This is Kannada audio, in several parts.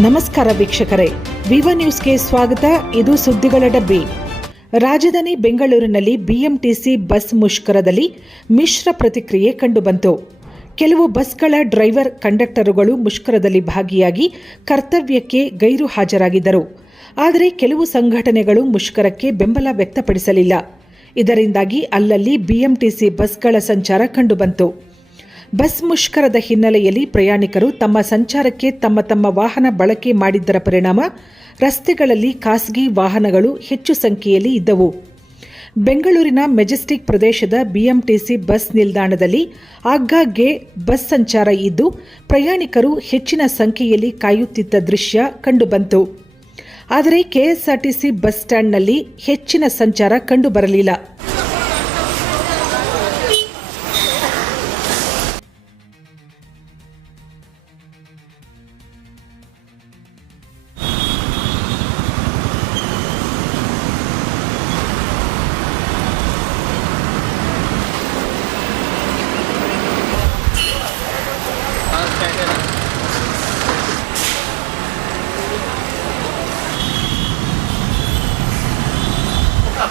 ನಮಸ್ಕಾರ ವೀಕ್ಷಕರೇ. ವಿವ ನ್ಯೂಸ್ಗೆ ಸ್ವಾಗತ. ಇದು ಸುದ್ದಿಗಳ ಡಬ್ಬಿ. ರಾಜಧಾನಿ ಬೆಂಗಳೂರಿನಲ್ಲಿ ಬಿಎಂಟಿಸಿ ಬಸ್ ಮುಷ್ಕರದಲ್ಲಿ ಮಿಶ್ರ ಪ್ರತಿಕ್ರಿಯೆ ಕಂಡುಬಂತು. ಕೆಲವು ಬಸ್ಗಳ ಡ್ರೈವರ್ ಕಂಡಕ್ಟರುಗಳು ಮುಷ್ಕರದಲ್ಲಿ ಭಾಗಿಯಾಗಿ ಕರ್ತವ್ಯಕ್ಕೆ ಗೈರು ಹಾಜರಾಗಿದ್ದರು. ಆದರೆ ಕೆಲವು ಸಂಘಟನೆಗಳು ಮುಷ್ಕರಕ್ಕೆ ಬೆಂಬಲ ವ್ಯಕ್ತಪಡಿಸಲಿಲ್ಲ. ಇದರಿಂದಾಗಿ ಅಲ್ಲಲ್ಲಿ ಬಿಎಂಟಿಸಿ ಬಸ್ಗಳ ಸಂಚಾರ ಕಂಡುಬಂತು. ಬಸ್ ಮುಷ್ಕರದ ಹಿನ್ನೆಲೆಯಲ್ಲಿ ಪ್ರಯಾಣಿಕರು ತಮ್ಮ ಸಂಚಾರಕ್ಕೆ ತಮ್ಮ ತಮ್ಮ ವಾಹನ ಬಳಕೆ ಮಾಡಿದ್ದರ ಪರಿಣಾಮ ರಸ್ತೆಗಳಲ್ಲಿ ಖಾಸಗಿ ವಾಹನಗಳು ಹೆಚ್ಚು ಸಂಖ್ಯೆಯಲ್ಲಿ ಇದ್ದವು. ಬೆಂಗಳೂರಿನ ಮೆಜೆಸ್ಟಿಕ್ ಪ್ರದೇಶದ ಬಿಎಂಟಿಸಿ ಬಸ್ ನಿಲ್ದಾಣದಲ್ಲಿ ಆಗಾಗ್ಗೆ ಬಸ್ ಸಂಚಾರ ಇದ್ದು, ಪ್ರಯಾಣಿಕರು ಹೆಚ್ಚಿನ ಸಂಖ್ಯೆಯಲ್ಲಿ ಕಾಯುತ್ತಿದ್ದ ದೃಶ್ಯ ಕಂಡುಬಂತು. ಆದರೆ ಕೆಎಸ್ಆರ್ಟಿಸಿ ಬಸ್ ಸ್ಟ್ಯಾಂಡ್ನಲ್ಲಿ ಹೆಚ್ಚಿನ ಸಂಚಾರ ಕಂಡುಬರಲಿಲ್ಲ.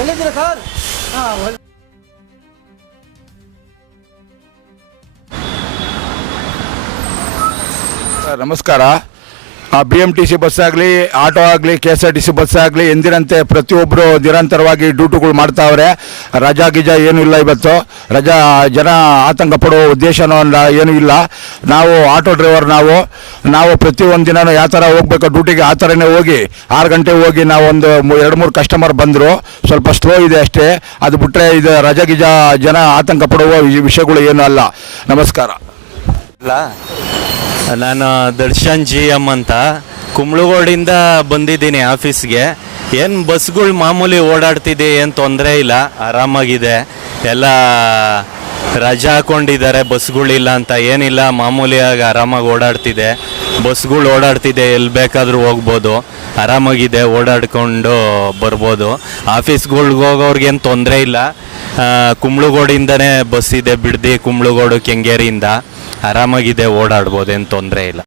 ಎಲ್ಲಿದ್ದೀರಾ ಸರ್ ಹಾಂ ಸರ್ ನಮಸ್ಕಾರ B M T C bus ಆಗಲಿ, ಆಟೋ ಆಗಲಿ K S R T C bus ಆಗಲಿ, ಎಂದಿನಂತೆ ಪ್ರತಿಯೊಬ್ಬರು ನಿರಂತರವಾಗಿ ಡ್ಯೂಟಿಗಳು ಮಾಡ್ತಾವ್ರೆ. ರಜಾ ಗಿಜಾ ಏನೂ ಇಲ್ಲ ಇವತ್ತು. ರಜಾ, ಜನ ಆತಂಕ ಪಡುವ ಉದ್ದೇಶನೂ ಏನೂ ಇಲ್ಲ. ನಾವು ಆಟೋ ಡ್ರೈವರ್ ನಾವು. ನಾವು ಪ್ರತಿಯೊಂದು ದಿನನೂ ಯಾವ ಥರ ಹೋಗ್ಬೇಕು ಡ್ಯೂಟಿಗೆ ಆ ಥರನೇ ಹೋಗಿ, ಆರು ಗಂಟೆ ಹೋಗಿ ನಾವು ಒಂದು ಮೂ- ಎರಡು ಮೂರು ಕಸ್ಟಮರ್ ಬಂದರು. ಸ್ವಲ್ಪ ಸ್ಲೋ ಇದೆ ಅಷ್ಟೇ. ಅದು ಬಿಟ್ಟರೆ ಇದು ರಜಾ ಗಿಜಾ ಜನ ಆತಂಕ ಪಡುವ ವಿಷಯಗಳು ಏನೂ ಅಲ್ಲ. ನಮಸ್ಕಾರ. ನಾನು ದರ್ಶನ್ ಜಿ ಎಂ ಅಂತ ಕುಂಬ್ಳಗೋಡಿಂದ ಬಂದಿದ್ದೀನಿ ಆಫೀಸ್ಗೆ. ಏನು ಬಸ್ಗಳು ಮಾಮೂಲಿ ಓಡಾಡ್ತಿದೆ ಏನು ತೊಂದರೆ ಇಲ್ಲ, ಆರಾಮಾಗಿದೆ. ಎಲ್ಲ ರಜಾ ಹಾಕೊಂಡಿದ್ದಾರೆ ಬಸ್ಗಳಿಲ್ಲ ಅಂತ ಏನಿಲ್ಲ, ಮಾಮೂಲಿಯಾಗಿ ಆರಾಮಾಗಿ ಓಡಾಡ್ತಿದೆ. ಬಸ್ಗಳು ಓಡಾಡ್ತಿದೆ ಎಲ್ಲಿ ಬೇಕಾದರೂ ಹೋಗ್ಬೋದು, ಆರಾಮಾಗಿದೆ, ಓಡಾಡಿಕೊಂಡು ಬರ್ಬೋದು. ಆಫೀಸ್ಗಳ್ಗೆ ಹೋಗೋರ್ಗೇನು ತೊಂದರೆ ಇಲ್ಲ. ಆ, ಬಸ್ ಇದೆ ಬಿಡ್ದಿ ಕುಂಬ್ಳಗೋಡು ಕೆಂಗೇರಿಯಿಂದ. ಆರಾಮಾಗಿದೆ ಓಡಾಡ್ಬೋದು ಏನು ತೊಂದರೆ ಇಲ್ಲ.